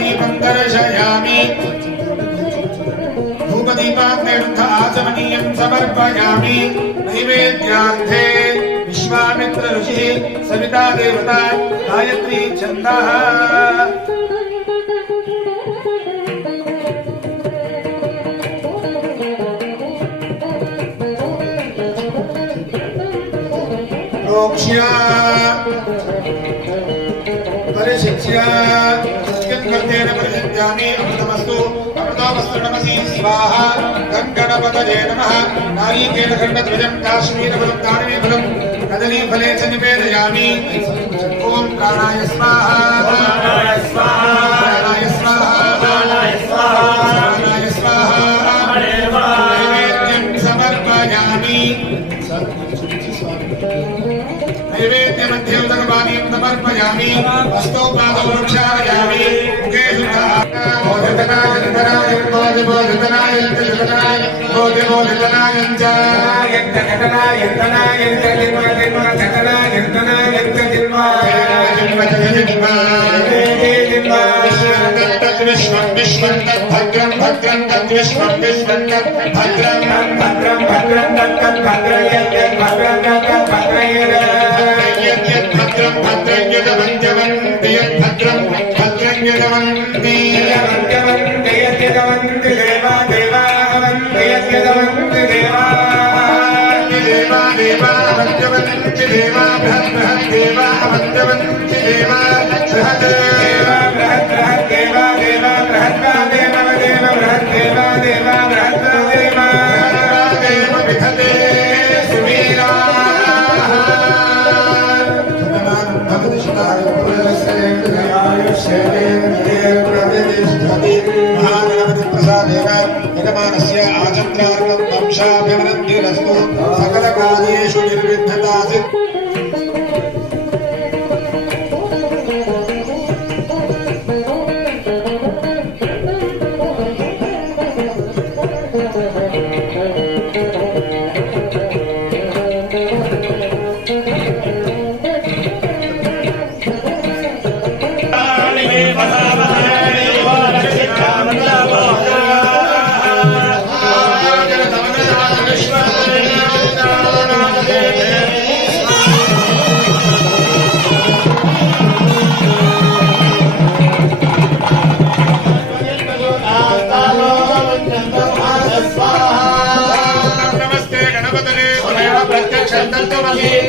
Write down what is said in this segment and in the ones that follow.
दीपं दर्शयामि धूपदीपाग्निर्धाचमनीयं समर्पयामि नैवेद्यार्थे विश्वामित्र ऋषिः सविता देवता गायत्री छन्दः प्रोक्ष्य परिशिक्ष्य कर्तेन प्रसिद्धामि अमृतमस्तु अमृतमस्तु नमसि स्वाहा गणपतये नमः नारिकेल खण्डध्वजं काश्मीरफलं दानवीफलं कदलीफले च निवेदयामि ॐ प्राणाय स्वाहा प्राणाय स्वाहा प्राणाय स्वाहा प्राणाय स्वाहा प्राणाय स्वाहा नैवेद्यं समर्पयामि नैवेद्यमध्ये उदकपानीं समर्पयामि हस्तौ पादौ प्रक्षालयामि मुखे बोधतनाय धनाय बोधतनाय धनाय बोधतनाय च यत्तनाय धनाय धनाय विश्वं विश्वं भद्रं भद्रं तद्विश्वं विश्वं भद्रं भद्रं भद्रं तद्भद्रं भद्रं भद्रं भद्रं यदवन्ति यद्भद्रं भद्रं यदवन्ति यद्यदवन्ति देवा देवावन्ति यद्यदवन्ति देवा देवा देवावन्ति देवा बृहत् बृहत् देवावन्ति देवा बृहत् देवा बृहत् बृहत् देवा देवा बृहत् देव देव बृहत् देवा देवा बृहत् देवा देव विधते सुवीरा महागणपति प्रसादेन यजमानस्य आचन्द्रार्कं वंशाभिवृद्धिरस्तु सकलकार्येषु निर्विघ्नता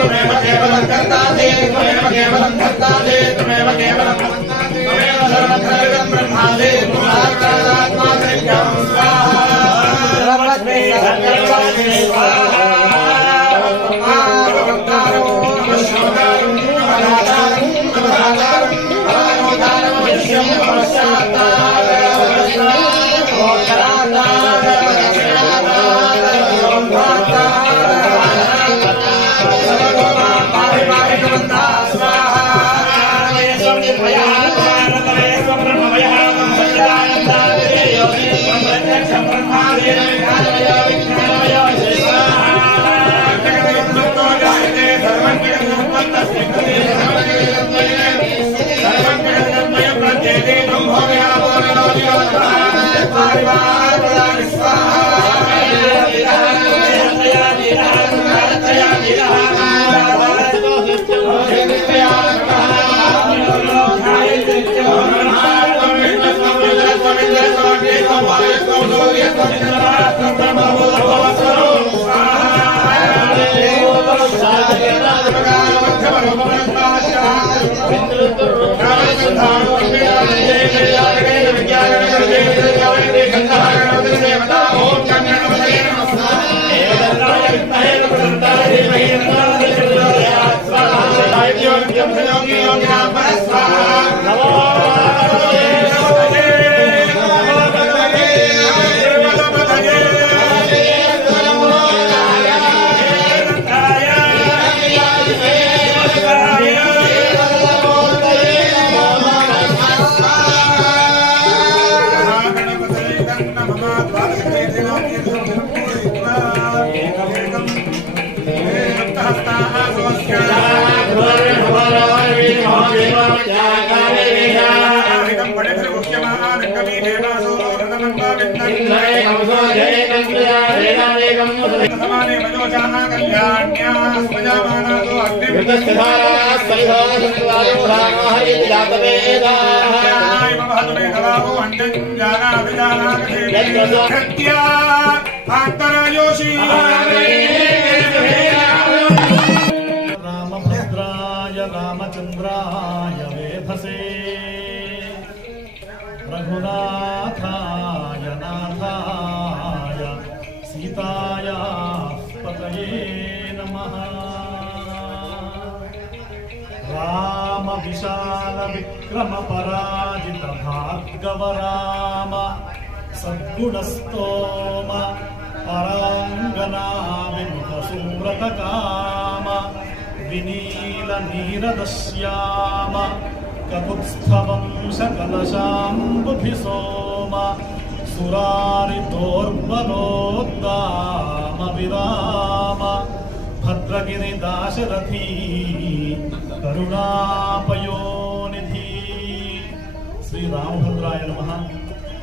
त्वमेव केवलं कर्तासि त्वमेव केवलं कर्तासि त्वमेव केवलं कर्तासि त्वमेव सर्वत्र ब्रह्मासि त्वमात्मा सत्यं स्वाहा सर्वस्मै सर्वस्मै स्वाहा भवतारो विश्वदारं भवतारं भवतारं भवतारं विश्वं स्वाहा रामभद्राय रामचन्द्राय वेधसे रघुनाथाय नाथाय सीताय पतये नमः। राम विशाल विक्रम पराजित भार्गव राम सद्गुणस्तोम परांगना विमुख सुव्रत काम विनील नीरदश्याम कपुत्स्थवं सकलशाम्बुभिसोम सुरारितोर्बलोद्दाम विराम भद्रगिरि दाशरथी करुणापयोनिधि। శ్రీ రామభద్రాయ నమః.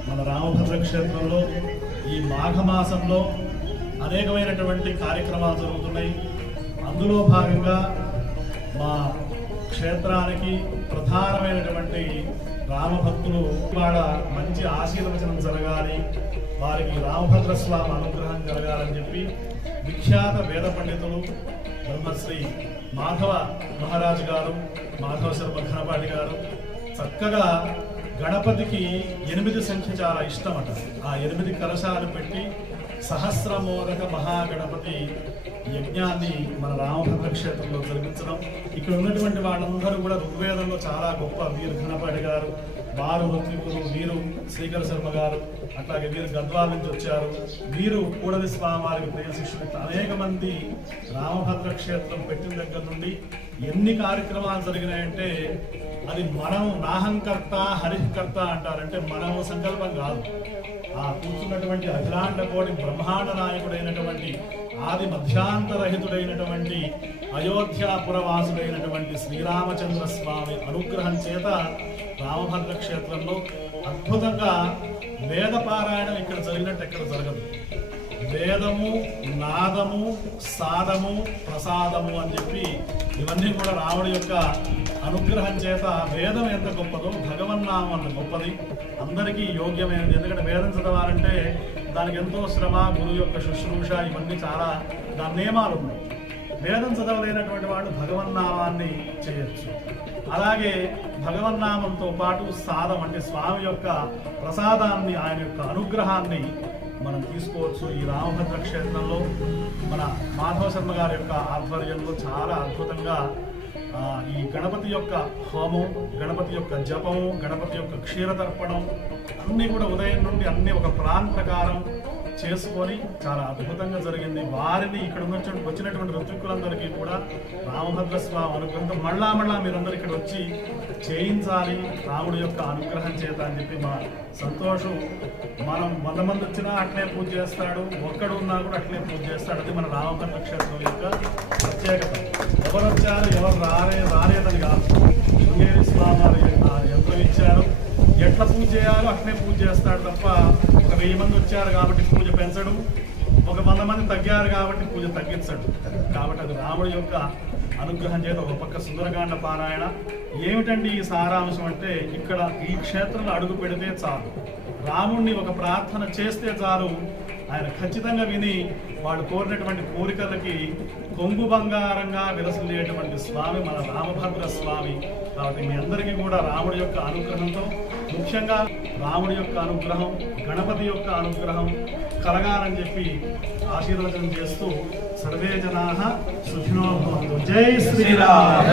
మన రామభద్ర క్షేత్రంలో ఈ మాఘమాసంలో అనేకమైనటువంటి కార్యక్రమాలు జరుగుతున్నాయి. అందులో భాగంగా మా క్షేత్రానికి ప్రధానమైనటువంటి రామభక్తులు ఇవాళ మంచి ఆశీర్వచనం జరగాలి, వారికి రామభద్ర స్వామి అనుగ్రహం జరగాలని చెప్పి విఖ్యాత వేద పండితులు బ్రహ్మశ్రీ మాధవ మహారాజు గారు, మాధవ శర్మ ఘనపాటి గారు చక్కగా గణపతికి 8 సంఖ్య చాలా ఇష్టమట. ఆ 8 కలశాలు పెట్టి సహస్రమోదక మహాగణపతి యజ్ఞాన్ని మన రామభద్ర క్షేత్రంలో జరిపించడం. ఇక్కడ ఉన్నటువంటి వాళ్ళందరూ కూడా ఋగ్వేదంలో చాలా గొప్ప వీరు ఘనపాటి గారు, వారు ఋత్వికులు, వీరు శ్రీకర శర్మ గారు, అట్లాగే వీరు గద్వాల నుంచి వచ్చారు, వీరు కూడలి స్వామి వారికి ప్రియ శిష్యులు. అనేక మంది రామభద్ర క్షేత్రం పెట్టిన దగ్గర నుండి ఎన్ని కార్యక్రమాలు జరిగినాయంటే అది మనం నాహంకర్త హరికర్త అంటారంటే మనం సంకల్పం కాదు. ఆ కూర్చున్నటువంటి అఖిలాండ కోటి బ్రహ్మాండ నాయకుడైనటువంటి ఆది మధ్యాంతరహితుడైనటువంటి అయోధ్యాపురవాసుడైనటువంటి శ్రీరామచంద్ర స్వామి అనుగ్రహం చేత రామభద్ర క్షేత్రంలో అద్భుతంగా వేద పారాయణం ఇక్కడ జరిగినట్టు ఎక్కడ జరగదు. వేదము, నాదము, సాదము, ప్రసాదము అని చెప్పి ఇవన్నీ కూడా రాముడి యొక్క అనుగ్రహం చేత వేదం ఎంత గొప్పదో భగవన్నామం అంత గొప్పది, అందరికీ యోగ్యమైనది. ఎందుకంటే వేదం చదవాలంటే దానికి ఎంతో శ్రమ, గురువు యొక్క శుశ్రూష, ఇవన్నీ చాలా దాని నియమాలు ఉన్నాయి. వేదం చదవలేనటువంటి వాళ్ళు భగవన్నామాన్ని చేయొచ్చు. అలాగే భగవన్నామంతో పాటు సాదం అంటే స్వామి యొక్క ప్రసాదాన్ని, ఆయన యొక్క అనుగ్రహాన్ని మనం తీసుకోవచ్చు. ఈ రామభద్ర క్షేత్రంలో మన మాధవ శర్మ గారి యొక్క ఆధ్వర్యంలో చాలా అద్భుతంగా ఈ గణపతి యొక్క హోమం, గణపతి యొక్క జపము, గణపతి యొక్క క్షీరతర్పణం అన్నీ కూడా ఉదయం నుండి అన్నీ ఒక ప్లాన్ ప్రకారం చేసుకొని చాలా అద్భుతంగా జరిగింది. వారిని ఇక్కడ వచ్చినటువంటి ఋత్వికులందరికీ కూడా రామభద్ర స్వామి అనుగ్రహంతో మళ్ళా మీరందరూ ఇక్కడ వచ్చి చేయించాలి రాముడి యొక్క అనుగ్రహం చేత అని చెప్పి మా సంతోషం. మనం 100 మంది వచ్చినా అట్లే పూజ చేస్తాడు, ఒక్కడు ఉన్నా కూడా అట్లే పూజ చేస్తాడు. అది మన రామభద్ర క్షేత్రం యొక్క ప్రత్యేకత. ఎవరు వచ్చారు ఎవరు రాలేదని కాదు, శృంగేరి స్వామి వారి యంత్రం ఇచ్చారు, ఎట్లా పూజ చేయాలో అట్లే పూజ చేస్తాడు తప్ప ఒక 1000 మంది వచ్చారు కాబట్టి పూజ పెంచడు, ఒక 100 మంది తగ్గారు కాబట్టి పూజ తగ్గించడు. కాబట్టి అది రాముడి యొక్క అనుగ్రహం చేత ఒక పక్క సుందరకాండ పారాయణ. ఏమిటండి ఈ సారాంశం అంటే, ఇక్కడ ఈ క్షేత్రంలో అడుగు పెడితే చాలు, రాముణ్ణి ఒక ప్రార్థన చేస్తే చాలు, ఆయన ఖచ్చితంగా విని వాళ్ళు కోరినటువంటి కోరికలకి కొంగు బంగారంగా విలసిల్లేటువంటి స్వామి మన రామభద్ర స్వామి. కాబట్టి మీ అందరికీ కూడా రాముడి యొక్క అనుగ్రహంతో, ముఖ్యంగా రాముడి యొక్క అనుగ్రహం, గణపతి యొక్క అనుగ్రహం కలగాలని చెప్పి ఆశీర్వచనం చేస్తూ సర్వే జనాః సుఖినో భవంతు. జై శ్రీరామ్.